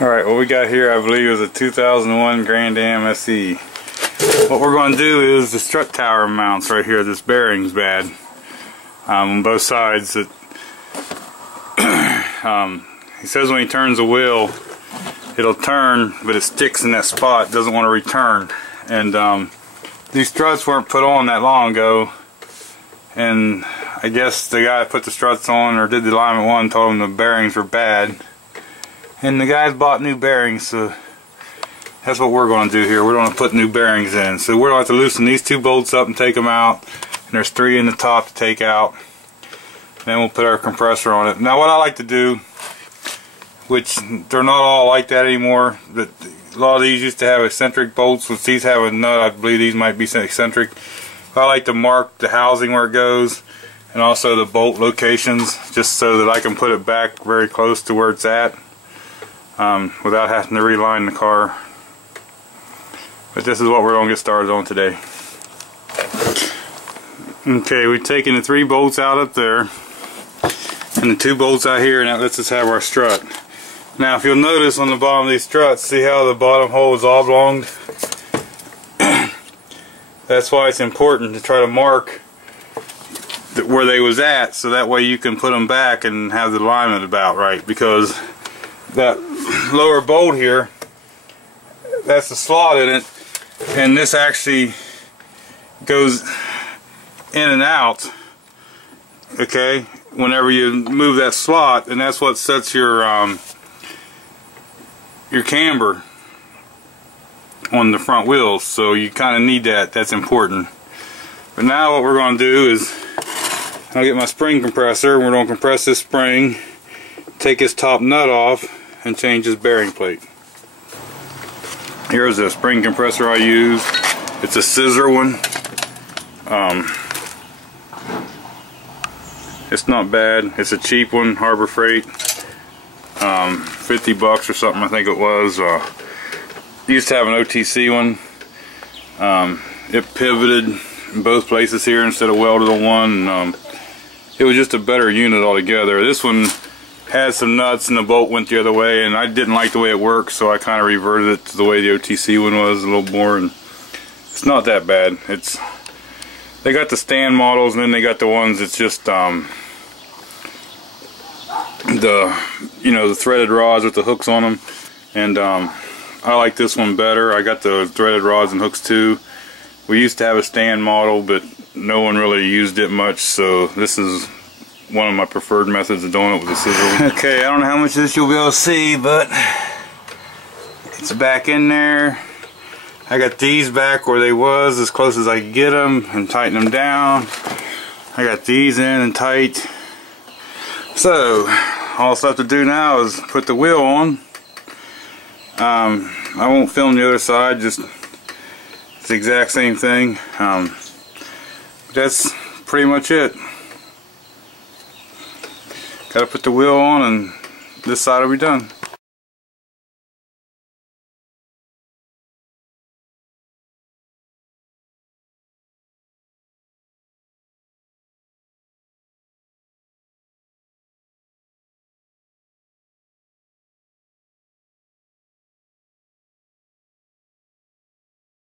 Alright, what we got here I believe is a 2001 Grand Am SE. What we're going to do is the strut tower mounts right here. This bearing's bad on both sides. He says when he turns the wheel it'll turn, but it sticks in that spot, doesn't want to return. And these struts weren't put on that long ago, and I guess the guy that put the struts on or did the alignment one told him the bearings were bad, and the guys bought new bearings, so that's what we're going to do here. We're going to put new bearings in. So we're going to have to loosen these two bolts up and take them out, and there's 3 in the top to take out. Then we'll put our compressor on it. Now what I like to do, which they're not all like that anymore, but a lot of these used to have eccentric bolts, which these have a nut. I believe these might be eccentric. I like to mark the housing where it goes and also the bolt locations, just so that I can put it back very close to where it's at without having to reline the car. But this is what we're going to get started on today. Okay, we've taken the 3 bolts out up there and the 2 bolts out here, and that lets us have our strut. Now if you'll notice on the bottom of these struts, see how the bottom hole is oblonged? That's why it's important to try to mark where they was at, so that way you can put them back and have the alignment about right, because that lower bolt here, that's the slot in it, and this actually goes in and out, okay, whenever you move that slot, and that's what sets your camber on the front wheels, so you kind of need that. That's important. But now what we're going to do is I'll get my spring compressor, and we're going to compress this spring, take this top nut off, and change this bearing plate. Here's the spring compressor I use. It's a scissor one. It's not bad. It's a cheap one, Harbor Freight. 50 bucks or something, I think it was. Used to have an OTC one. It pivoted in both places here instead of welded on one. It was just a better unit altogether. This one had some nuts and the bolt went the other way, and I didn't like the way it worked, so I kind of reverted it to the way the OTC one was, a little more, and it's not that bad. They got the stand models, and then they got the ones that's just the threaded rods with the hooks on them, and I like this one better. I got the threaded rods and hooks too. We used to have a stand model, but no one really used it much, so this is one of my preferred methods of doing it with a scissor. Okay, I don't know how much of this you'll be able to see, but it's back in there. I got these back where they was, as close as I could get them, and tighten them down. I got these in and tight. So all that's left to do now is put the wheel on. I won't film the other side, just it's the exact same thing. That's pretty much it. Gotta put the wheel on and this side will be done.